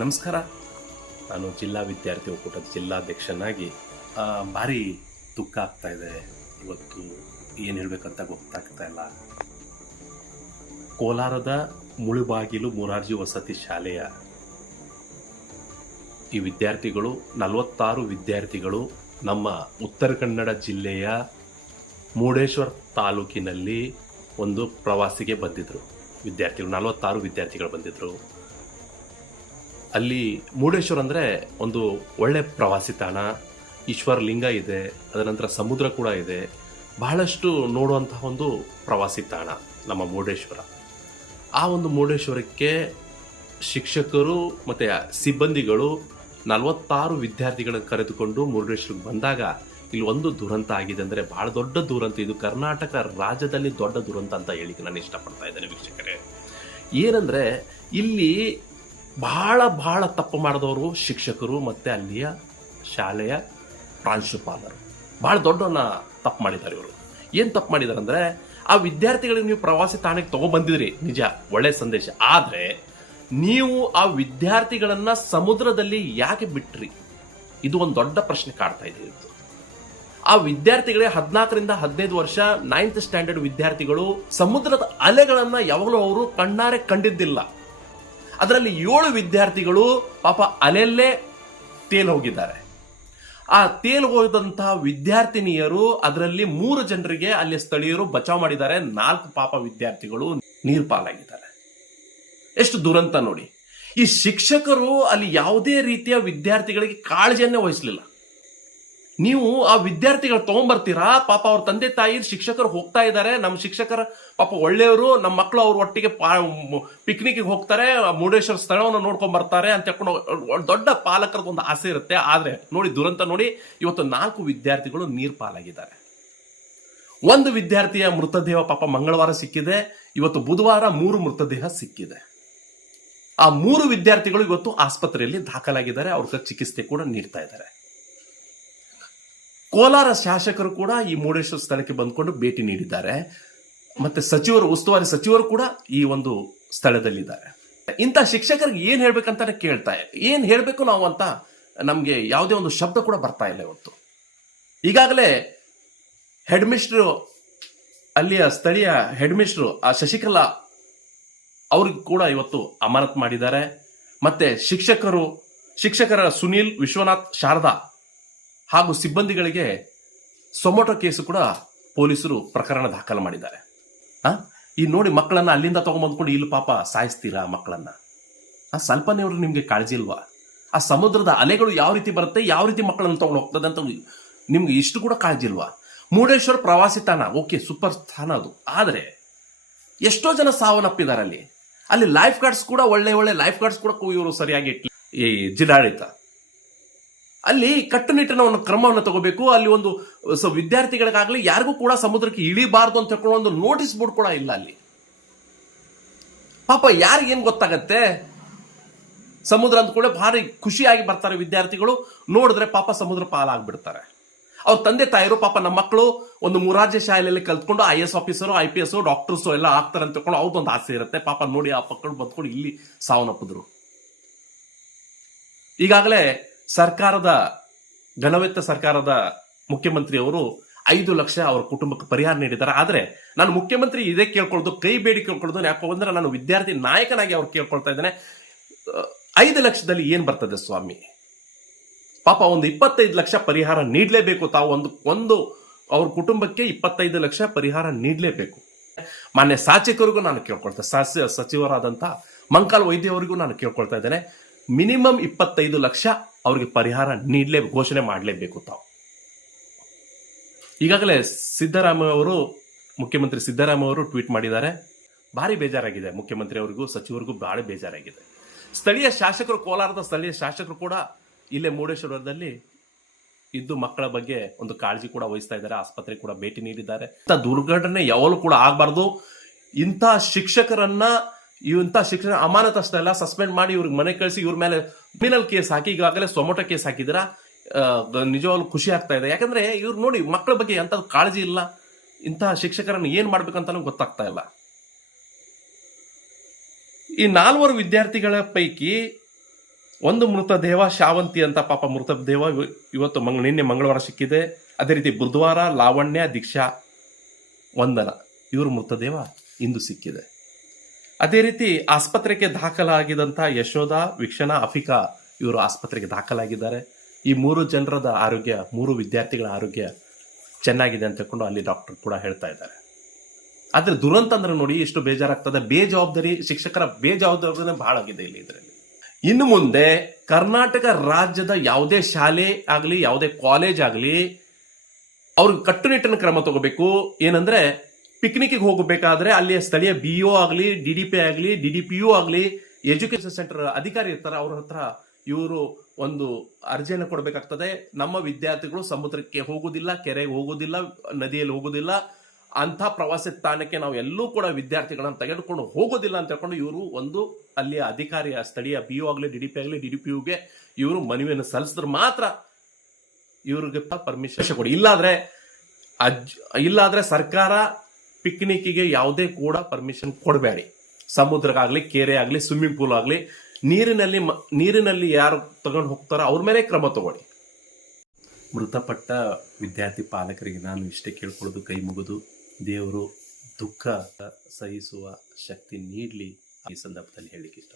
ನಮಸ್ಕಾರ. ನಾನು ಜಿಲ್ಲಾ ವಿದ್ಯಾರ್ಥಿ ಒಕ್ಕೂಟದ ಜಿಲ್ಲಾಧ್ಯಕ್ಷನಾಗಿ ಭಾರಿ ದುಃಖ ಆಗ್ತಾ ಇದೆ. ಇವತ್ತು ಏನು ಹೇಳ್ಬೇಕಂತ ಗೊತ್ತಾಗ್ತಾ ಇಲ್ಲ. ಕೋಲಾರದ ಮುಳುಬಾಗಿಲು ಮುರಾರ್ಜಿ ವಸತಿ ಶಾಲೆಯ ಈ ವಿದ್ಯಾರ್ಥಿಗಳು, ನಲವತ್ತಾರು ವಿದ್ಯಾರ್ಥಿಗಳು ನಮ್ಮ ಉತ್ತರ ಕನ್ನಡ ಜಿಲ್ಲೆಯ ಮುರುಡೇಶ್ವರ ತಾಲೂಕಿನಲ್ಲಿ ಒಂದು ಪ್ರವಾಸಿಗೆ ಬಂದಿದ್ರು. ವಿದ್ಯಾರ್ಥಿಗಳು, ನಲವತ್ತಾರು ವಿದ್ಯಾರ್ಥಿಗಳು ಬಂದಿದ್ರು. ಅಲ್ಲಿ ಮುರುಡೇಶ್ವರ ಅಂದರೆ ಒಂದು ಒಳ್ಳೆ ಪ್ರವಾಸಿ ತಾಣ. ಈಶ್ವರ ಲಿಂಗ ಇದೆ ಅದರ ನಂತರ ಸಮುದ್ರ ಕೂಡ ಇದೆ. ಬಹಳಷ್ಟು ನೋಡುವಂತಹ ಒಂದು ಪ್ರವಾಸಿ ತಾಣ ನಮ್ಮ ಮುರುಡೇಶ್ವರ. ಆ ಒಂದು ಮುರುಡೇಶ್ವರಕ್ಕೆ ಶಿಕ್ಷಕರು ಮತ್ತು ಸಿಬ್ಬಂದಿಗಳು ನಲವತ್ತಾರು ವಿದ್ಯಾರ್ಥಿಗಳನ್ನು ಕರೆದುಕೊಂಡು ಮುರುಡೇಶ್ವರಕ್ಕೆ ಬಂದಾಗ ಇಲ್ಲಿ ಒಂದು ದುರಂತ ಆಗಿದೆ ಅಂದರೆ ಬಹಳ ದೊಡ್ಡ ದುರಂತ. ಇದು ಕರ್ನಾಟಕ ರಾಜ್ಯದಲ್ಲಿ ದೊಡ್ಡ ದುರಂತ ಅಂತ ಹೇಳಿಕ್ಕೆ ನಾನು ಇಷ್ಟಪಡ್ತಾ ಇದ್ದೇನೆ ವೀಕ್ಷಕರೇ. ಏನಂದ್ರೆ ಇಲ್ಲಿ ಬಹಳ ಬಹಳ ತಪ್ಪು ಮಾಡಿದವರು ಶಿಕ್ಷಕರು ಮತ್ತು ಅಲ್ಲಿಯ ಶಾಲೆಯ ಪ್ರಾಂಶುಪಾಲರು. ಬಹಳ ದೊಡ್ಡವನ್ನ ತಪ್ಪು ಮಾಡಿದ್ದಾರೆ ಇವರು. ಏನು ತಪ್ಪು ಮಾಡಿದ್ದಾರೆ ಅಂದರೆ ಆ ವಿದ್ಯಾರ್ಥಿಗಳಿಗೆ ನೀವು ಪ್ರವಾಸಿ ತಾಣಕ್ಕೆ ತೊಗೊಬಂದಿದ್ರಿ, ನಿಜ, ಒಳ್ಳೆ ಸಂದೇಶ. ಆದರೆ, ನೀವು ಆ ವಿದ್ಯಾರ್ಥಿಗಳನ್ನು ಸಮುದ್ರದಲ್ಲಿ ಯಾಕೆ ಬಿಟ್ರಿ? ಇದು ಒಂದು ದೊಡ್ಡ ಪ್ರಶ್ನೆ ಕಾಡ್ತಾ ಇದೆ ಇವತ್ತು ಆ ವಿದ್ಯಾರ್ಥಿಗಳೇ ಹದಿನಾಲ್ಕರಿಂದ ಹದಿನೈದು ವರ್ಷ ನೈನ್ತ್ ಸ್ಟ್ಯಾಂಡರ್ಡ್ ವಿದ್ಯಾರ್ಥಿಗಳು ಸಮುದ್ರದ ಅಲೆಗಳನ್ನು ಯಾವಾಗಲೂ ಅವರು ಕಣ್ಣಾರೆ ಕಂಡಿದ್ದಿಲ್ಲ. ಅದರಲ್ಲಿ ಏಳು ವಿದ್ಯಾರ್ಥಿಗಳು ಪಾಪ ಅಲೆಲ್ಲೇ ತೇಲು ಹೋಗಿದ್ದಾರೆ. ಆ ತೇಲು ಹೋದಂತಹ ವಿದ್ಯಾರ್ಥಿನಿಯರು ಅದರಲ್ಲಿ ಮೂರು ಜನರಿಗೆ ಅಲ್ಲಿ ಸ್ಥಳೀಯರು ಬಚಾವ್ ಮಾಡಿದ್ದಾರೆ. ನಾಲ್ಕು ಪಾಪ ವಿದ್ಯಾರ್ಥಿಗಳು ನೀರು ಪಾಲಾಗಿದ್ದಾರೆ. ಎಷ್ಟು ದುರಂತ ನೋಡಿ. ಈ ಶಿಕ್ಷಕರು ಅಲ್ಲಿ ಯಾವುದೇ ರೀತಿಯ ವಿದ್ಯಾರ್ಥಿಗಳಿಗೆ ಕಾಳಜಿಯನ್ನೇ ವಹಿಸಲಿಲ್ಲ. ನೀವು ಆ ವಿದ್ಯಾರ್ಥಿಗಳು ತಗೊಂಡ್ಬರ್ತೀರಾ ಪಾಪ ಅವ್ರ ತಂದೆ ತಾಯಿ, ಶಿಕ್ಷಕರು ಹೋಗ್ತಾ ಇದ್ದಾರೆ ನಮ್ಮ ಶಿಕ್ಷಕರ ಪಾಪ ಒಳ್ಳೆಯವರು ನಮ್ಮ ಮಕ್ಕಳು ಅವ್ರ ಒಟ್ಟಿಗೆ ಪಿಕ್ನಿಕ್ಗೆ ಹೋಗ್ತಾರೆ, ಮುರುಡೇಶ್ವರ ಸ್ಥಳವನ್ನು ನೋಡ್ಕೊಂಡ್ ಬರ್ತಾರೆ ಅಂತ ಹೇಳ್ಕೊಂಡು ದೊಡ್ಡ ಪಾಲಕರದ ಒಂದು ಆಸೆ ಇರುತ್ತೆ. ಆದರೆ ನೋಡಿ, ದುರಂತ ನೋಡಿ, ಇವತ್ತು ನಾಲ್ಕು ವಿದ್ಯಾರ್ಥಿಗಳು ನೀರು ಪಾಲಾಗಿದ್ದಾರೆ ಒಂದು ವಿದ್ಯಾರ್ಥಿಯ ಮೃತದೇಹ ಪಾಪ ಮಂಗಳವಾರ ಸಿಕ್ಕಿದೆ. ಇವತ್ತು ಬುಧವಾರ ಮೂರು ಮೃತದೇಹ ಸಿಕ್ಕಿದೆ. ಆ ಮೂರು ವಿದ್ಯಾರ್ಥಿಗಳು ಇವತ್ತು ಆಸ್ಪತ್ರೆಯಲ್ಲಿ ದಾಖಲಾಗಿದ್ದಾರೆ. ಅವ್ರಿಗೆ ಚಿಕಿತ್ಸೆ ಕೂಡ ನೀಡ್ತಾ ಇದ್ದಾರೆ. ಕೋಲಾರ ಶಾಸಕರು ಕೂಡ ಈ ಮುರುಡೇಶ್ವರ ಸ್ಥಳಕ್ಕೆ ಬಂದ್ಕೊಂಡು ಭೇಟಿ ನೀಡಿದ್ದಾರೆ. ಮತ್ತೆ ಸಚಿವರು, ಉಸ್ತುವಾರಿ ಸಚಿವರು ಕೂಡ ಈ ಒಂದು ಸ್ಥಳದಲ್ಲಿದ್ದಾರೆ. ಇಂಥ ಶಿಕ್ಷಕರಿಗೆ ಏನ್ ಹೇಳ್ಬೇಕಂತಾನೆ ಕೇಳ್ತಾ ಏನ್ ಹೇಳ್ಬೇಕು ನಾವು ಅಂತ ನಮ್ಗೆ ಯಾವುದೇ ಒಂದು ಶಬ್ದ ಕೂಡ ಬರ್ತಾ ಇಲ್ಲ ಇವತ್ತು. ಈಗಾಗಲೇ ಹೆಡ್ ಮಿಸ್ಟ್ರು ಅಲ್ಲಿಯ ಸ್ಥಳೀಯ ಹೆಡ್ ಮಿಸ್ಟ್ರು ಆ ಶಶಿಕಲಾ ಅವ್ರಿಗೆ ಕೂಡ ಇವತ್ತು ಅಮಾನತ್ ಮಾಡಿದ್ದಾರೆ. ಮತ್ತೆ ಶಿಕ್ಷಕರು, ಶಿಕ್ಷಕರ ಸುನೀಲ್, ವಿಶ್ವನಾಥ್, ಶಾರದಾ ಹಾಗೂ ಸಿಬ್ಬಂದಿಗಳಿಗೆ ಸೊಮೊಟೊ ಕೇಸು ಕೂಡ ಪೊಲೀಸರು ಪ್ರಕರಣ ದಾಖಲು ಮಾಡಿದ್ದಾರೆ. ಆ? ಈ ನೋಡಿ ಮಕ್ಕಳನ್ನ ಅಲ್ಲಿಂದ ತಗೊಂಬಂದ್ಕೊಂಡು ಇಲ್ಲಿ ಪಾಪ ಸಾಯಿಸ್ತೀರಾ ಮಕ್ಕಳನ್ನ? ಆ ಸ್ವಲ್ಪನೇ ನಿಮ್ಗೆ ಕಾಳಜಿ ಇಲ್ವಾ? ಆ ಸಮುದ್ರದ ಅಲೆಗಳು ಯಾವ ರೀತಿ ಬರುತ್ತೆ, ಯಾವ ರೀತಿ ಮಕ್ಕಳನ್ನ ತಗೊಂಡು ಹೋಗ್ತದೆ ಅಂತ ನಿಮ್ಗೆ ಇಷ್ಟು ಕೂಡ ಕಾಳಜಿ ಇಲ್ವಾ? ಮುರುಡೇಶ್ವರ ಪ್ರವಾಸಿ ತಾಣ, ಓಕೆ, ಸೂಪರ್ ಸ್ಥಾನ ಅದು. ಆದರೆ ಎಷ್ಟೋ ಜನ ಸಾವನ್ನಪ್ಪಿದ್ದಾರೆ ಅಲ್ಲಿ. ಅಲ್ಲಿ ಲೈಫ್ ಗಾರ್ಡ್ಸ್ ಕೂಡ ಒಳ್ಳೆ ಒಳ್ಳೆ ಲೈಫ್ ಗಾರ್ಡ್ಸ್ ಕೂಡ ಇವರು ಸರಿಯಾಗಿ ಇಟ್ಲಿ ಈ ಜಿಲ್ಲಾಡಳಿತ. ಅಲ್ಲಿ ಕಟ್ಟುನಿಟ್ಟಿನ ಒಂದು ಕ್ರಮವನ್ನು ತಗೋಬೇಕು. ಅಲ್ಲಿ ಒಂದು ವಿದ್ಯಾರ್ಥಿಗಳಿಗಾಗಲಿ ಯಾರಿಗೂ ಕೂಡ ಸಮುದ್ರಕ್ಕೆ ಇಳಿಬಾರದು ಅಂತ ಹೇಳ್ಕೊಂಡು ಒಂದು ನೋಟಿಸ್ ಬೋರ್ಡ್ ಕೂಡ ಇಲ್ಲ ಅಲ್ಲಿ. ಪಾಪ ಯಾರಿಗೇನು ಗೊತ್ತಾಗತ್ತೆ? ಸಮುದ್ರ ಅಂತ ಕೂಡ ಭಾರಿ ಖುಷಿಯಾಗಿ ಬರ್ತಾರೆ ವಿದ್ಯಾರ್ಥಿಗಳು. ನೋಡಿದ್ರೆ ಪಾಪ ಸಮುದ್ರ ಪಾಲಾಗ್ಬಿಡ್ತಾರೆ. ಅವ್ರ ತಂದೆ ತಾಯಿರು ಪಾಪ ನಮ್ಮ ಮಕ್ಕಳು ಒಂದು ಮುರಾರ್ಜಿ ಶಾಲೆಯಲ್ಲಿ ಕಲ್ತ್ಕೊಂಡು I S officer I P S doctors ಎಲ್ಲ ಆಗ್ತಾರೆ ಅಂತ ತಿಳ್ಕೊಂಡು ಅವ್ರದ್ದೊಂದು ಆಸೆ ಇರುತ್ತೆ. ಪಾಪ ನೋಡಿ ಆ ಮಕ್ಕಳು ಬಂದ್ಕೊಂಡು ಇಲ್ಲಿ ಸಾವನ್ನಪ್ಪಿದ್ರು. ಈಗಾಗಲೇ ಸರ್ಕಾರದ ಘನವೆತ್ತ ಸರ್ಕಾರದ ಮುಖ್ಯಮಂತ್ರಿ ಅವರು ಐದು ಲಕ್ಷ ಅವರ ಕುಟುಂಬಕ್ಕೆ ಪರಿಹಾರ ನೀಡಿದ್ದಾರೆ. ಆದರೆ ನಾನು ಮುಖ್ಯಮಂತ್ರಿ ಇದೇ ಕೇಳ್ಕೊಳ್ಳೋದು, ಕೈ ಬೇಡಿ ಕೇಳ್ಕೊಳ್ಳೋದು ಯಾಕೋ ಅಂದ್ರೆ ನಾನು ವಿದ್ಯಾರ್ಥಿ ನಾಯಕನಾಗಿ ಅವ್ರು ಕೇಳ್ಕೊಳ್ತಾ ಇದ್ದೇನೆ. ಐದು ಲಕ್ಷದಲ್ಲಿ ಏನ್ ಬರ್ತದೆ ಸ್ವಾಮಿ? ಪಾಪ ಒಂದು ಇಪ್ಪತ್ತೈದು ಲಕ್ಷ ಪರಿಹಾರ ನೀಡಲೇಬೇಕು ತಾವು. ಒಂದು ಒಂದು ಅವ್ರ ಕುಟುಂಬಕ್ಕೆ ಇಪ್ಪತ್ತೈದು ಲಕ್ಷ ಪರಿಹಾರ ನೀಡಲೇಬೇಕು. ಮಾನ್ಯ ಶಾಸಕರಿಗೂ ನಾನು ಕೇಳ್ಕೊಳ್ತೇನೆ ಶಾಸ ಸಚಿವರಾದಂಥ ಮಂಕಾಲ್ ವೈದ್ಯವರಿಗೂ ನಾನು ಕೇಳ್ಕೊಳ್ತಾ ಇದ್ದೇನೆ. ಮಿನಿಮಮ್ ಇಪ್ಪತ್ತೈದು ಲಕ್ಷ ಅವರಿಗೆ ಪರಿಹಾರ ನೀಡಲೇ, ಘೋಷಣೆ ಮಾಡಲೇಬೇಕು ತಾವು. ಈಗಾಗಲೇ ಸಿದ್ದರಾಮಯ್ಯ ಅವರು ಮುಖ್ಯಮಂತ್ರಿ ಸಿದ್ದರಾಮಯ್ಯ ಅವರು ಟ್ವೀಟ್ ಮಾಡಿದ್ದಾರೆ. ಭಾರಿ ಬೇಜಾರಾಗಿದೆ ಮುಖ್ಯಮಂತ್ರಿ ಅವರಿಗೂ ಸಚಿವರಿಗೂ ಭಾಳ ಬೇಜಾರಾಗಿದೆ. ಸ್ಥಳೀಯ ಶಾಸಕರು, ಕೋಲಾರದ ಸ್ಥಳೀಯ ಶಾಸಕರು ಕೂಡ ಇಲ್ಲೇ ಮುರುಡೇಶ್ವರದಲ್ಲಿ ಇದ್ದು ಮಕ್ಕಳ ಬಗ್ಗೆ ಒಂದು ಕಾಳಜಿ ಕೂಡ ವಹಿಸ್ತಾ ಇದ್ದಾರೆ. ಆಸ್ಪತ್ರೆ ಕೂಡ ಭೇಟಿ ನೀಡಿದ್ದಾರೆ. ಇಂಥ ದುರ್ಘಟನೆ ಯಾವಾಗಲೂ ಕೂಡ ಆಗಬಾರ್ದು. ಇಂಥ ಶಿಕ್ಷಕರನ್ನ ಇಂಥ ಶಿಕ್ಷಣ ಅಮಾನತಷ್ಟೆಲ್ಲ ಸಸ್ಪೆಂಡ್ ಮಾಡಿ ಇವ್ರಿಗೆ ಮನೆ ಕಳಿಸಿ ಇವ್ರ ಮೇಲೆ ಕ್ರಿಮಿನಲ್ ಕೇಸ್ ಹಾಕಿ ಈಗಾಗಲೇ ಸೊಮೊಟೊ ಕೇಸ್ ಹಾಕಿದಿರಾ ನಿಜವಾಗ್ಲೂ ಖುಷಿ ಆಗ್ತಾ ಇದೆ. ಯಾಕಂದ್ರೆ ಇವ್ರು ನೋಡಿ ಮಕ್ಕಳ ಬಗ್ಗೆ ಎಂತ ಕಾಳಜಿ ಇಲ್ಲ. ಇಂತಹ ಶಿಕ್ಷಕರನ್ನು ಏನ್ ಮಾಡ್ಬೇಕಂತಲೂ ಗೊತ್ತಾಗ್ತಾ ಇಲ್ಲ. ಈ ನಾಲ್ವರು ವಿದ್ಯಾರ್ಥಿಗಳ ಪೈಕಿ ಒಂದು ಮೃತದೇಹ ಶಾವಂತಿ ಅಂತ ಪಾಪ ಮೃತದೇಹ ಇವ- ಇವತ್ತು ಮಂಗ್ ನಿನ್ನೆ ಮಂಗಳವಾರ ಸಿಕ್ಕಿದೆ. ಅದೇ ರೀತಿ ಬುಧವಾರ ಲಾವಣ್ಯ, ದೀಕ್ಷಾ, ವಂದನ. ಇವ್ರ ಮೃತದೇಹ ಇಂದು ಸಿಕ್ಕಿದೆ. ಅದೇ ರೀತಿ ಆಸ್ಪತ್ರೆಗೆ ದಾಖಲಾಗಿದಂತ ಯಶೋಧ, ವೀಕ್ಷಣಾ, ಅಫಿಕಾ ಇವರು ಆಸ್ಪತ್ರೆಗೆ ದಾಖಲಾಗಿದ್ದಾರೆ. ಈ ಮೂರು ಜನರದ ಆರೋಗ್ಯ, ಮೂರು ವಿದ್ಯಾರ್ಥಿಗಳ ಆರೋಗ್ಯ ಚೆನ್ನಾಗಿದೆ ಅಂತ ಹೇಳ್ಕೊಂಡು ಅಲ್ಲಿ ಡಾಕ್ಟರ್ ಕೂಡ ಹೇಳ್ತಾ ಇದ್ದಾರೆ. ಆದ್ರೆ ದುರಂತ ಅಂದ್ರೆ ನೋಡಿ ಎಷ್ಟು ಬೇಜಾರಾಗ್ತದೆ. ಬೇಜವಾಬ್ದಾರಿ ಶಿಕ್ಷಕರ ಬೇಜವಾಬ್ದಾರಿ ಬಹಳ ಆಗಿದೆ ಇಲ್ಲಿ ಇದರಲ್ಲಿ. ಇನ್ನು ಮುಂದೆ ಕರ್ನಾಟಕ ರಾಜ್ಯದ ಯಾವುದೇ ಶಾಲೆ ಆಗಲಿ, ಯಾವುದೇ ಕಾಲೇಜ್ ಆಗಲಿ ಅವ್ರಿಗೆ ಕಟ್ಟುನಿಟ್ಟಿನ ಕ್ರಮ ತಗೋಬೇಕು. ಏನಂದ್ರೆ ಪಿಕ್ನಿಕ್ಗೆ ಹೋಗಬೇಕಾದ್ರೆ ಅಲ್ಲಿಯ ಸ್ಥಳೀಯ ಬಿ ಒ ಆಗಲಿ ಡಿ ಡಿ ಪಿ ಆಗಲಿ ಡಿ ಡಿ ಪಿ ಯು ಆಗಲಿ ಎಜುಕೇಶನ್ ಸೆಂಟರ್ ಅಧಿಕಾರಿ ಇರ್ತಾರೆ. ಅವ್ರ ಹತ್ರ ಇವರು ಒಂದು ಅರ್ಜಿಯನ್ನು ಕೊಡಬೇಕಾಗ್ತದೆ. ನಮ್ಮ ವಿದ್ಯಾರ್ಥಿಗಳು ಸಮುದ್ರಕ್ಕೆ ಹೋಗುವುದಿಲ್ಲ ಕೆರೆಗೆ ಹೋಗುದಿಲ್ಲ, ನದಿಯಲ್ಲಿ ಹೋಗುವುದಿಲ್ಲ ಅಂತ ಪ್ರವಾಸಿ ತಾಣಕ್ಕೆ ನಾವು ಎಲ್ಲೂ ಕೂಡ ವಿದ್ಯಾರ್ಥಿಗಳನ್ನ ತೆಗೆದುಕೊಂಡು ಹೋಗೋದಿಲ್ಲ ಅಂತ ಹೇಳ್ಕೊಂಡು ಇವರು ಒಂದು ಅಲ್ಲಿಯ ಅಧಿಕಾರಿಯ ಸ್ಥಳೀಯ ಬಿ ಯು ಆಗಲಿ ಡಿ ಡಿ ಪಿ ಆಗಲಿ ಡಿ ಡಿ ಪಿ ಯುಗೆ ಇವರು ಮನವಿಯನ್ನು ಸಲ್ಲಿಸಿದ್ರೆ ಮಾತ್ರ ಇವ್ರಿಗೆ ಪರ್ಮಿಷನ್ ಕೊಡಿ. ಇಲ್ಲಾದ್ರೆ ಅಜ್, ಇಲ್ಲಾದ್ರೆ ಸರ್ಕಾರ ಪಿಕ್ನಿಕ್ಗೆ ಯಾವುದೇ ಕೂಡ ಪರ್ಮಿಷನ್ ಕೊಡಬೇಡಿ. ಸಮುದ್ರಕ್ಕಾಗ್ಲಿ ಕೆರೆ ಆಗಲಿ ಸ್ವಿಮ್ಮಿಂಗ್ ಪೂಲ್ ಆಗಲಿ, ನೀರಿನಲ್ಲಿ ನೀರಿನಲ್ಲಿ ಯಾರು ತಗೊಂಡು ಹೋಗ್ತಾರೋ ಅವ್ರ ಮೇಲೆ ಕ್ರಮ ತಗೊಳ್ಳಿ. ಮೃತಪಟ್ಟ ವಿದ್ಯಾರ್ಥಿ ಪಾಲಕರಿಗೆ ನಾನು ಇಷ್ಟೇ ಕೇಳ್ಕೊಳ್ಳೋದು, ಕೈ ಮುಗಿದು, ದೇವರು ದುಃಖ ಸಹಿಸುವ ಶಕ್ತಿ ನೀಡಲಿ. ಈ ಸಂದರ್ಭದಲ್ಲಿ ಹೇಳಲಿಕ್ಕೆ ಇಷ್ಟ